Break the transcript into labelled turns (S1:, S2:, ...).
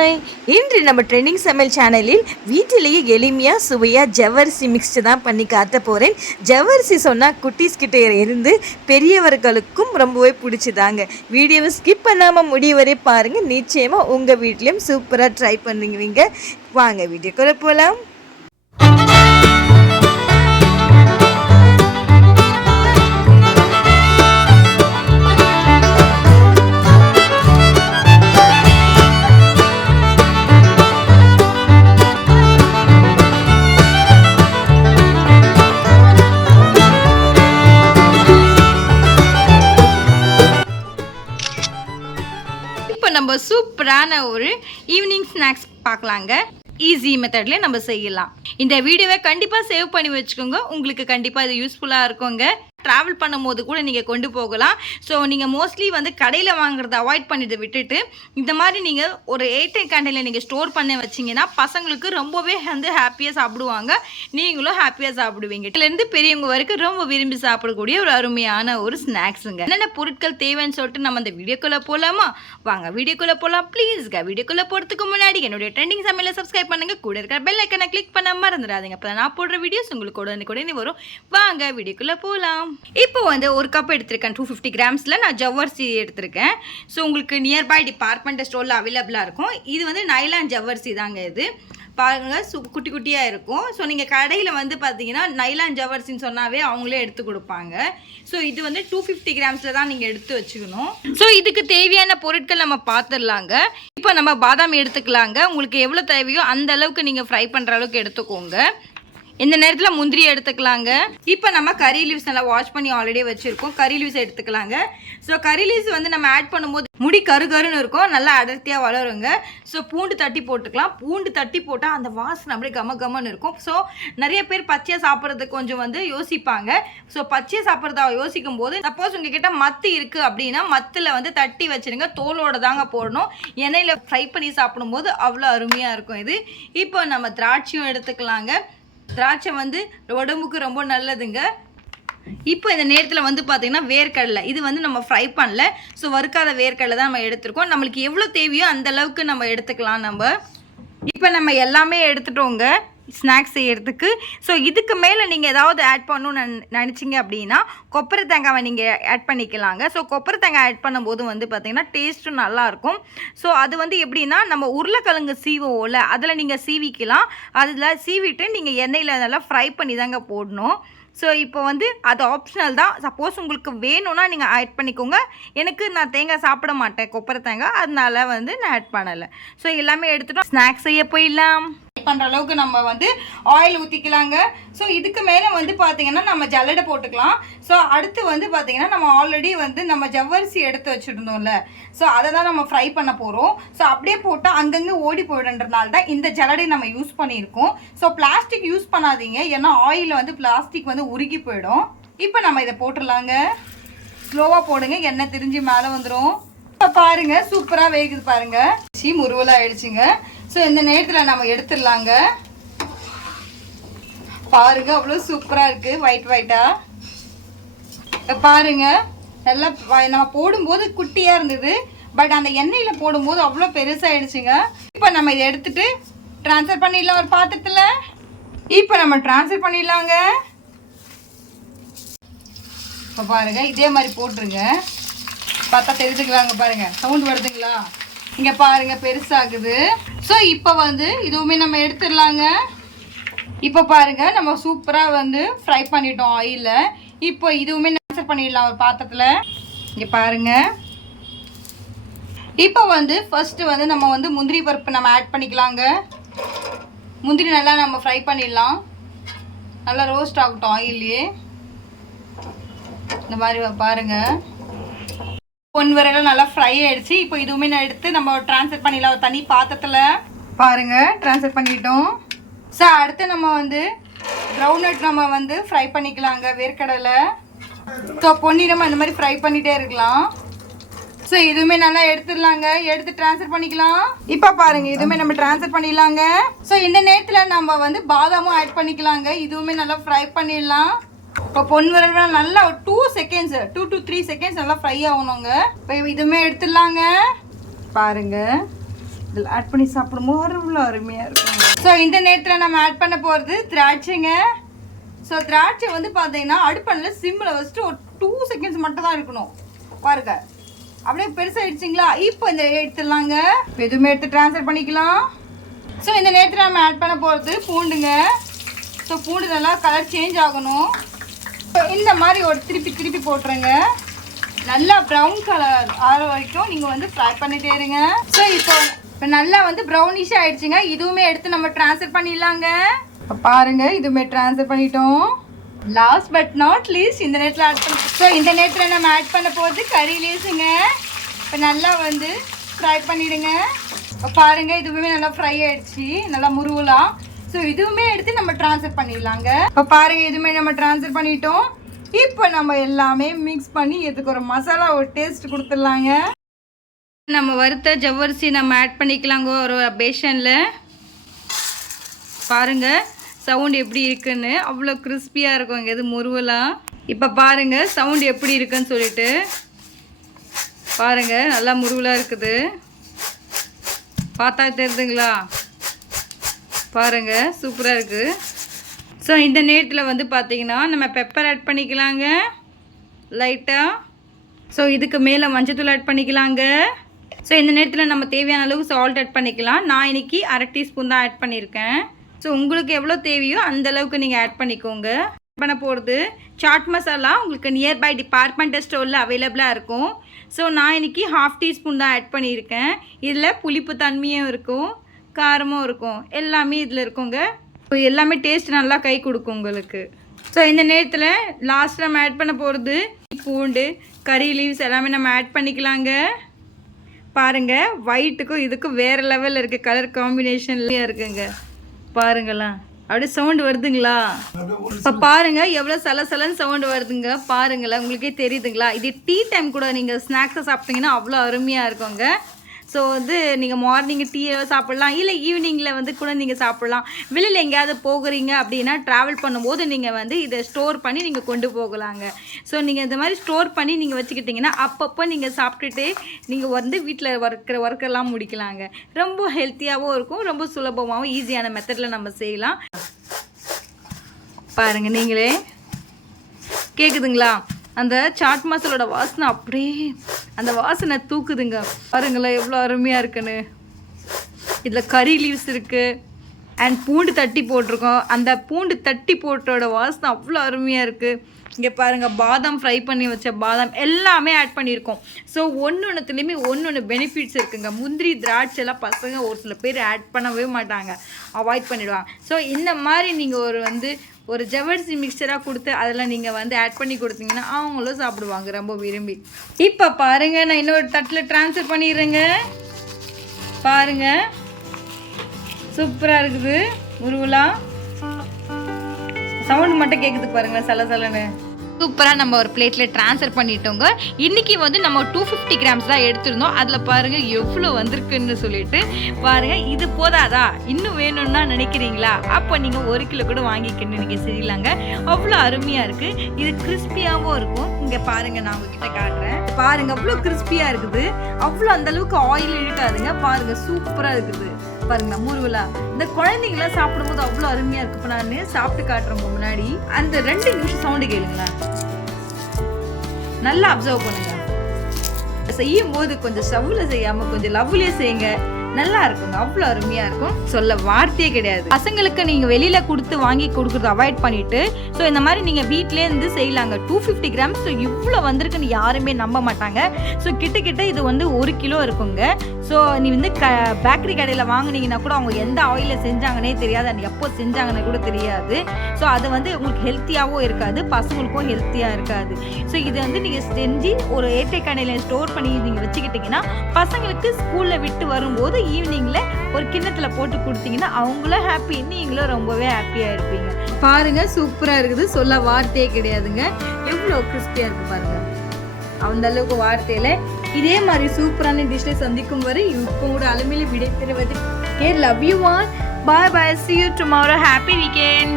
S1: Hi இன்று நம்ம trending சமையல் சேனலில் வீட்டிலேயே எளிமையாக சுவையாக ஜவ்வரிசி மிக்ஸ்டு தான் பண்ணி காட்ட போகிறேன் ஜவ்வரிசி சொன்னால் குட்டீஸ் கிட்டே இருந்து பெரியவர்களுக்கும் ரொம்பவே பிடிச்சிதாங்க. வீடியோவை ஸ்கிப் பண்ணாமல் முடிய வரை பாருங்கள் நிச்சயமாக உங்கள் வீட்லேயும் சூப்பராக ட்ரை பண்ணுவீங்க. வாங்க வீடியோக்குள்ளே போகலாம்
S2: நம்ம சூப்பரான ஒரு ஈவினிங் ஸ்நாக்ஸ் பார்க்கலாங்க. ஈஸி மெத்தட்லேயே நம்ம செய்யலாம். இந்த வீடியோவை கண்டிப்பாக சேவ் பண்ணி வச்சுக்கோங்க. உங்களுக்கு கண்டிப்பாக இது யூஸ்ஃபுல்லாக இருக்குங்க. ட்ராவல் பண்ணும்போது கூட நீங்கள் கொண்டு போகலாம். ஸோ நீங்கள் மோஸ்ட்லி வந்து கடையில் வாங்குறத அவாய்ட் பண்ணிட்டு விட்டுட்டு இந்த மாதிரி நீங்கள் ஒரு ஏர்டைன் கண்டையில் நீங்கள் ஸ்டோர் பண்ண வச்சிங்கன்னா பசங்களுக்கு ரொம்பவே வந்து ஹாப்பியாக சாப்பிடுவாங்க. நீங்களும் ஹாப்பியாக சாப்பிடுவீங்க. இதுலேருந்து பெரியவங்க வரைக்கும் ரொம்ப விரும்பி சாப்பிடக்கூடிய ஒரு அருமையான ஒரு ஸ்நாக்ஸுங்க என்னென்ன பொருட்கள் தேவைன்னு சொல்லிட்டு நம்ம அந்த வீடியோக்குள்ளே போகலாமா வாங்க வீடியோக்குள்ளே போகலாம் ப்ளீஸ்ங்க வீடியோக்குள்ளே போகிறதுக்கு முன்னாடி என்னுடைய ட்ரெண்டிங் சமையலை சப்ஸ்கிரைப் பண்ணுங்கள் கூட இருக்கிற பெல் ஐக்கனை கிளிக் பண்ண மறந்துடாதீங்க. அப்போ நான் போடுற வீடியோஸ் உங்களுக்கு உடனே உடனே வரும். வாங்க வீடியோக்குள்ளே போகலாம் இப்போ வந்து ஒரு கப் எடுத்திருக்கேன் டூ ஃபிஃப்டி கிராம்ஸில் நான் ஜவ்வரிசி எடுத்திருக்கேன். ஸோ உங்களுக்கு நியர்பை டிபார்ட்மெண்ட் ஸ்டோரில் அவைலபிளாக இருக்கும். இது வந்து நைலான் ஜவ்வரிசி தாங்க இது. பாருங்கள் சு குட்டி குட்டியாக இருக்கும். ஸோ நீங்கள் கடையில் வந்து பார்த்தீங்கன்னா நைலான் ஜவ்வரிசின்னு சொன்னாவே அவங்களே எடுத்து கொடுப்பாங்க. ஸோ இது வந்து டூ ஃபிஃப்டி கிராம்ஸில் தான் நீங்கள் எடுத்து வச்சுக்கணும். ஸோ இதுக்கு தேவையான பொருட்கள் நம்ம பார்த்துடலாங்க இப்போ நம்ம பாதாம் எடுத்துக்கலாங்க. உங்களுக்கு எவ்வளோ தேவையோ அந்த அளவுக்கு நீங்கள் ஃப்ரை பண்ணுற அளவுக்கு எடுத்துக்கோங்க. இந்த நேரத்தில் முந்திரி எடுத்துக்கலாங்க. இப்போ நம்ம கறி லீவ்ஸ் நல்லா வாஷ் பண்ணி ஆல்ரெடி வச்சுருக்கோம். கறி லீவ்ஸ் எடுத்துக்கலாங்க. ஸோ கறி லீவ்ஸ் வந்து நம்ம ஆட் பண்ணும்போது முடி கரு கருன்னு இருக்கும். நல்லா அடர்த்தியாக வளருங்க. ஸோ பூண்டு தட்டி போட்டுக்கலாம். பூண்டு தட்டி போட்டால் அந்த வாசனை அப்படியே கம கமன்னு இருக்கும். ஸோ நிறைய பேர் பச்சையாக சாப்பிட்றது கொஞ்சம் வந்து யோசிப்பாங்க. ஸோ பச்சையாக சாப்பிட்றதா யோசிக்கும் போது சப்போஸ் உங்ககிட்ட மத்து இருக்குது அப்படின்னா மத்தில் வந்து தட்டி வச்சிருங்க. தோலோட தாங்க போடணும். எண்ணெயில் ஃப்ரை பண்ணி சாப்பிடும்போது அவ்வளோ அருமையாக இருக்கும் இது. இப்போ நம்ம திராட்சையும் எடுத்துக்கலாங்க. திராட்சை வந்து உடம்புக்கு ரொம்ப நல்லதுங்க. இப்போ இந்த நேரத்தில் வந்து பார்த்தீங்கன்னா வேர்க்கடலை. இது வந்து நம்ம ஃப்ரை பண்ணல. ஸோ வறுக்காத வேர்க்கடலை தான் நம்ம எடுத்துருக்கோம். நம்மளுக்கு எவ்வளோ தேவையோ அந்த அளவுக்கு நம்ம எடுத்துக்கலாம் நம்ம. இப்போ நம்ம எல்லாமே எடுத்துட்டோங்க. ஸ்நாக்ஸ் செய்யறதுக்கு. ஸோ இதுக்கு மேலே நீங்கள் ஏதாவது ஆட் பண்ணணும்னு நினச்சிங்க அப்படின்னா கொப்பரை தேங்காவை நீங்கள் ஆட் பண்ணிக்கலாங்க. ஸோ கொப்பரை தேங்காய் ஆட் பண்ணும்போது வந்து பார்த்திங்கன்னா டேஸ்ட்டும் நல்லாயிருக்கும் ஸோ அது வந்து எப்படின்னா நம்ம உருளைக்கிழங்கு சீவோம்ல அதில் நீங்கள் சீவிக்கலாம். அதில் சீவிட்டு நீங்கள் எண்ணெயில் நல்லா ஃப்ரை பண்ணி தாங்க போடணும். ஸோ இப்போ வந்து அது ஆப்ஷனல் தான். சப்போஸ் உங்களுக்கு வேணும்னா நீங்கள் ஆட் பண்ணிக்கோங்க. எனக்கு நான் தேங்காய் சாப்பிட மாட்டேன் கொப்பரை தேங்காய். அதனால வந்து நான் ஆட் பண்ணலை. ஸோ எல்லாமே எடுத்துட்டோம். ஸ்நாக்ஸ் செய்ய போயிடலாம். பண்ணுற அளவுக்கு நம்ம வந்து ஆயில் ஊற்றிக்கலாங்க ஸோ இதுக்கு மேலே வந்து பார்த்தீங்கன்னா நம்ம ஜல்லடை போட்டுக்கலாம். ஸோ அடுத்து வந்து பார்த்திங்கன்னா நம்ம ஆல்ரெடி வந்து நம்ம ஜவ்வரிசி எடுத்து வச்சுருந்தோம்ல. ஸோ அதை தான் நம்ம ஃப்ரை பண்ண போகிறோம் ஸோ அப்படியே போட்டால் அங்கங்கே ஓடி போயிடுன்றதுனால தான் இந்த ஜல்லடை நம்ம யூஸ் பண்ணியிருக்கோம். ஸோ பிளாஸ்டிக் யூஸ் பண்ணாதீங்க. ஏன்னா ஆயிலில் வந்து பிளாஸ்டிக் வந்து உருகி போயிடும். இப்போ நம்ம இதை போட்டுடலாங்க. ஸ்லோவாக போடுங்க. எண்ணெய் திரிஞ்சு மேலே வந்துடும் இப்போ பாருங்க. சூப்பராக வேகுது பாருங்க. சீ முருவலாக ஆயிடுச்சுங்க. ஸோ இந்த நேரத்தில் நம்ம எடுத்துடலாங்க. பாருங்க அவ்வளோ சூப்பராக இருக்கு ஒயிட் ஒயிட்டாக பாருங்க நல்லா நம்ம போடும்போது குட்டியாக இருந்தது பட் அந்த எண்ணெயில் போடும்போது அவ்வளோ பெருசாகிடுச்சுங்க இப்போ நம்ம இதை எடுத்துட்டு ட்ரான்ஸ்ஃபர் பண்ணிடலாம் ஒரு பாத்திரத்தில். இப்போ நம்ம ட்ரான்ஸ்ஃபர் பண்ணிடலாங்க. இப்போ பாருங்க இதே மாதிரி போட்டுருங்க. பார்த்தா தெரிஞ்சுக்கலாங்க பாருங்க. சவுண்ட் வருதுங்களா? இங்கே பாருங்க பெருசாகுது. ஸோ இப்போ வந்து இதுவுமே நம்ம எடுத்துடலாங்க. இப்போ பாருங்க நம்ம சூப்பராக வந்து ஃப்ரை பண்ணிட்டோம் ஆயிலில் இப்போ இதுவுமே ட்ரான்ஸ்ஃபர் பண்ணிடலாம் ஒரு பாத்திரத்தில். இங்கே பாருங்க. இப்போ வந்து ஃபஸ்ட்டு வந்து நம்ம வந்து முந்திரி பருப்பு நம்ம ஆட் பண்ணிக்கலாங்க. முந்திரி நல்லா நம்ம ஃப்ரை பண்ணிடலாம். நல்லா ரோஸ்ட் ஆகட்டும் ஆயிலே இந்த மாதிரி பாருங்கள் பொன் வரையில நல்லா ஃப்ரை ஆயிடுச்சு. இப்போ இதுவுமே நான் எடுத்து நம்ம ட்ரான்ஸ்ஃபர் பண்ணிடலாம். ஒரு தனி பாத்திரத்தில் பாருங்க ட்ரான்ஸ்ஃபர் பண்ணிட்டோம். ஸோ அடுத்து நம்ம வந்து கிரவுண்ட்நட் நம்ம வந்து ஃப்ரை பண்ணிக்கலாங்க வேர்க்கடலை. ஸோ பொன்னிறமா இந்த மாதிரி ஃப்ரை பண்ணிட்டே இருக்கலாம். ஸோ இதுவுமே நல்லா எடுத்துடலாங்க. எடுத்து ட்ரான்ஸ்ஃபர் பண்ணிக்கலாம். இப்போ பாருங்க இதுவுமே நம்ம ட்ரான்ஸ்ஃபர் பண்ணிடலாங்க. ஸோ இந்த நேரத்தில் நம்ம வந்து பாதாமும் ஆட் பண்ணிக்கலாங்க. இதுவுமே நல்லா ஃப்ரை பண்ணிடலாம். இப்போ பொன் விரல் நல்லா ஒரு two seconds two to three seconds நல்லா ஃப்ரை ஆகணுங்க. இப்போ இதுவுமே எடுத்துடலாங்க. பாருங்க. இதில் ஆட் பண்ணி சாப்பிடும்போது அவ்வளோ அருமையாக இருக்கும் ஸோ இந்த நேரத்தில் நம்ம ஆட் பண்ண போகிறது திராட்சைங்க. ஸோ திராட்சை வந்து பார்த்தீங்கன்னா அடுப்பணில் சிம்மில் வச்சுட்டு ஒரு டூ செகண்ட்ஸ் மட்டும் தான் இருக்கணும். பாருங்க. அப்படியே பெருசாகிடுச்சிங்களா இப்போ இந்த எடுத்துடலாங்க. இப்போ எதுவுமே எடுத்து ட்ரான்ஸ்ஃபர் பண்ணிக்கலாம். ஸோ இந்த நேரத்தில் நம்ம ஆட் பண்ண போகிறது பூண்டுங்க. ஸோ பூண்டு நல்லா கலர் சேஞ்ச் ஆகணும். இந்த மாதிரி ஒரு திருப்பி திருப்பி போட்டுருங்க. நல்லா ப்ரௌன் கலர் ஆற வரைக்கும் நீங்கள் வந்து ஃப்ரை பண்ணிட்டே இருங்க. ஸோ இப்போ இப்போ நல்லா வந்து ப்ரௌனிஷ் ஆயிடுச்சுங்க. இதுவுமே எடுத்து நம்ம ட்ரான்ஸ்ஃபர் பண்ணிடலாங்க. இப்போ பாருங்கள் இதுவுமே ட்ரான்ஸ்ஃபர் பண்ணிட்டோம். லாஸ்ட் பட் நாட் லீஸ்ட் இந்த நேரத்தில் ஆட் பண்ண ஸோ இந்த நேரத்தில் நம்ம ஆட் பண்ண போகிறது கறி லீஸுங்க இப்போ நல்லா வந்து ஃப்ரை பண்ணிவிடுங்க இப்போ பாருங்கள் இதுவுமே நல்லா ஃப்ரை ஆயிடுச்சு. நல்லா முருவலாம் ஸோ இதுவுமே எடுத்து நம்ம ட்ரான்ஸ்ஃபர் பண்ணிடலாங்க. இப்போ பாருங்க இதுவுமே நம்ம ட்ரான்ஸ்ஃபர் பண்ணிட்டோம். இப்போ நம்ம எல்லாமே மிக்ஸ் பண்ணி இதுக்கு ஒரு மசாலா ஒரு டேஸ்ட் கொடுத்துடலாங்க. நம்ம வறுத்த ஜவ்வரிசி நம்ம ஆட் பண்ணிக்கலாங்க ஒரு பேஷனில் பாருங்க சவுண்ட் எப்படி இருக்குன்னு. அவ்வளோ கிறிஸ்பியாக இருக்கும் இங்கே இது முருவலாம் இப்போ பாருங்க சவுண்ட் எப்படி இருக்குன்னு சொல்லிட்டு. பாருங்க நல்லா முருவலாக இருக்குது. பார்த்தா தெரியுதுங்களா பாருங்கள் சூப்பராக இருக்குது ஸோ இந்த நேரத்தில் வந்து பார்த்தீங்கன்னா நம்ம பெப்பர் ஆட் பண்ணிக்கலாங்க. லைட்டாக ஸோ இதுக்கு மேலே மஞ்சத்தூள் ஆட் பண்ணிக்கலாங்க. ஸோ இந்த நேரத்தில் நம்ம தேவையான அளவு சால்ட் ஆட் பண்ணிக்கலாம். நான் இன்னைக்கு அரை டீஸ்பூன் தான் ஆட் பண்ணியிருக்கேன் ஸோ உங்களுக்கு எவ்வளோ தேவையோ அந்த அளவுக்கு நீங்கள் ஆட் பண்ணிக்கோங்க. பண்ண போகிறது சாட் மசாலா உங்களுக்கு நியர்பை டிபார்ட்மெண்டல் ஸ்டோரில் அவைலபிளாக இருக்கும். ஸோ நான் இன்னைக்கு ஹாஃப் டீஸ்பூன் தான் ஆட் பண்ணியிருக்கேன் இதில் புளிப்பு தன்மையும் இருக்கும். காரமும் இருக்கும். எல்லாமே இதில் இருக்குங்க. ஸோ எல்லாமே டேஸ்ட் நல்லா கை கொடுக்கும் உங்களுக்கு. ஸோ இந்த நேரத்தில் லாஸ்ட் நம்ம ஆட் பண்ண போகிறது பூண்டு கறி லீவ்ஸ் எல்லாமே நம்ம ஆட் பண்ணிக்கலாங்க. பாருங்க ஒயிட்டுக்கும் இதுக்கும் வேறு லெவலில் இருக்குது கலர் காம்பினேஷன்லேயே இருக்குங்க. பாருங்களேன். அப்படியே சவுண்டு வருதுங்களா? இப்போ பாருங்கள் எவ்வளோ சலசலன்னு சவுண்டு வருதுங்க. பாருங்களேன் உங்களுக்கே தெரியுதுங்களா? இது டீ டைம் கூட நீங்கள் ஸ்நாக்ஸை சாப்பிட்டீங்கன்னா அவ்வளோ அருமையாக இருக்குங்க. ஸோ வந்து நீங்கள் மார்னிங் டீயோ சாப்பிட்லாம். இல்லை ஈவினிங்கில் வந்து கூட நீங்கள் சாப்பிட்லாம். வெளியில் எங்கேயாவது போகிறீங்க அப்படின்னா ட்ராவல் பண்ணும்போது நீங்கள் வந்து இதை ஸ்டோர் பண்ணி நீங்கள் கொண்டு போகலாங்க. ஸோ நீங்கள் இந்த மாதிரி ஸ்டோர் பண்ணி நீங்கள் வச்சுக்கிட்டிங்கன்னா அப்பப்போ நீங்கள் சாப்பிட்டுட்டு நீங்கள் வந்து வீட்டில் ஒர்க்கிற ஒர்க்கெல்லாம் முடிக்கலாங்க. ரொம்ப ஹெல்த்தியாகவும் இருக்கும். ரொம்ப சுலபமாகவும் ஈஸியான மெத்தடில் நம்ம செய்யலாம். பாருங்கள் நீங்களே. கேட்குதுங்களா அந்த சாட் மசாலோட வாசனை அப்படியே அந்த வாசனை தூக்குதுங்க. பாருங்களேன் எவ்வளோ அருமையாக இருக்குன்னு. இதில் கறி லீவ்ஸ் இருக்குது அண்ட் பூண்டு தட்டி போட்டிருக்கோம். அந்த பூண்டு தட்டி போட்டோட வாசனை அவ்வளோ அருமையாக இருக்குது இங்கே பாருங்கள் பாதாம் ஃப்ரை பண்ணி வச்ச பாதாம் எல்லாமே ஆட் பண்ணியிருக்கோம். ஸோ ஒன்று ஒன்றுத்துலேயுமே ஒன்று ஒன்று பெனிஃபிட்ஸ் இருக்குங்க. முந்திரி திராட்சை எல்லாம் பசங்க ஒரு சில பேர் ஆட் பண்ணவே மாட்டாங்க. அவாய்ட் பண்ணிவிடுவாங்க ஸோ இந்த மாதிரி நீங்கள் ஒரு வந்து ஒரு ஜவ்வரிசி மிக்சராக கொடுத்து அதில் நீங்கள் வந்து ஆட் பண்ணி கொடுத்தீங்கன்னா அவங்களும் சாப்பிடுவாங்க ரொம்ப விரும்பி. இப்போ பாருங்கள் நான் இன்னொரு தட்டில் ட்ரான்ஸ்ஃபர் பண்ணிடுறேங்க. பாருங்க. சூப்பராக இருக்குது உருவலா சவுண்ட் மட்டும் கேட்குது பாருங்களேன் சல சலன்னு சூப்பராக நம்ம ஒரு பிளேட்டில் ட்ரான்ஸ்ஃபர் பண்ணிட்டோங்க. இன்றைக்கி வந்து நம்ம டூ ஃபிஃப்டி கிராம்ஸ் தான் எடுத்திருந்தோம். அதில் பாருங்கள் எவ்வளோ வந்திருக்குன்னு சொல்லிட்டு. பாருங்கள் இது போதாதா? இன்னும் வேணும்னா நினைக்கிறீங்களா? அப்போ நீங்கள் ஒரு கிலோ கூட வாங்கிக்கணும் நீங்கள் செய்யலாங்க. அவ்வளோ அருமையாக இருக்குது இது கிறிஸ்பியாகவும் இருக்கும். இங்கே பாருங்கள் நான் உங்ககிட்ட காட்டுறேன். பாருங்கள் அவ்வளோ கிறிஸ்பியாக இருக்குது. அவ்வளோ அந்தளவுக்கு ஆயில் இழுக்காதுங்க பாருங்கள் சூப்பராக இருக்குது. பாருங்க முருவலா இந்த குழந்தைங்களாம் சாப்பிடும்போது அவ்வளோ அருமையாக இருக்கு. இப்போ நான் சாப்பிட்டு காட்டுறேன் முன்னாடி. அந்த ரெண்டு நிமிஷம் சவுண்டு கேளுங்களேன். நல்லா அப்சர்வ் பண்ணுங்க. செய்யும் போது கொஞ்சம் ஸ்டவ்வில் செய்யாமல் கொஞ்சம் லவ்லேயே செய்யுங்க. நல்லா இருக்குங்க அவ்வளோ அருமையா இருக்கும். சொல்ல வார்த்தையே கிடையாது. பசங்களுக்கு நீங்க வெளியில கொடுத்து வாங்கி கொடுக்கறத அவாய்ட் பண்ணிட்டு ஸோ இந்த மாதிரி நீங்க வீட்டிலே இருந்து செய்யலாங்க. டூ ஃபிஃப்டி கிராம்ஸ் இவ்வளோ வந்திருக்குன்னு யாருமே நம்ப மாட்டாங்க. ஸோ கிட்ட கிட்ட இது வந்து ஒரு கிலோ இருக்குங்க. ஸோ நீ வந்து க பேக்கரி கடையில் வாங்குனீங்கன்னா கூட அவங்க எந்த ஆயிலில் செஞ்சாங்கன்னே தெரியாது. அது எப்போ செஞ்சாங்கன்னு கூட தெரியாது. ஸோ அது வந்து உங்களுக்கு ஹெல்த்தியாகவும் இருக்காது பசங்களுக்கும் ஹெல்த்தியாக இருக்காது. ஸோ இதை வந்து நீங்கள் செஞ்சு ஒரு ஏட்டை கடையில் ஸ்டோர் பண்ணி நீங்கள் வச்சுக்கிட்டிங்கன்னா பசங்களுக்கு ஸ்கூலில் விட்டு வரும்போது ஈவினிங்கில் ஒரு கிண்ணத்தில் போட்டு கொடுத்தீங்கன்னா அவங்களும் ஹாப்பி நீங்களும் ரொம்பவே ஹாப்பியாக இருப்பீங்க. பாருங்க சூப்பராக இருக்குது. சொல்ல வார்த்தையே கிடையாதுங்க. எவ்வளோ கிறிஸ்பியாக இருக்குது பாருங்க. அந்த அளவுக்கு வார்த்தையில் இதே மாதிரி சூப்பரான டிஷ்ஷை சந்திக்கும் வரை இப்போ கூட அலுமையில் விடை தருவது okay love you and bye bye see you tomorrow happy weekend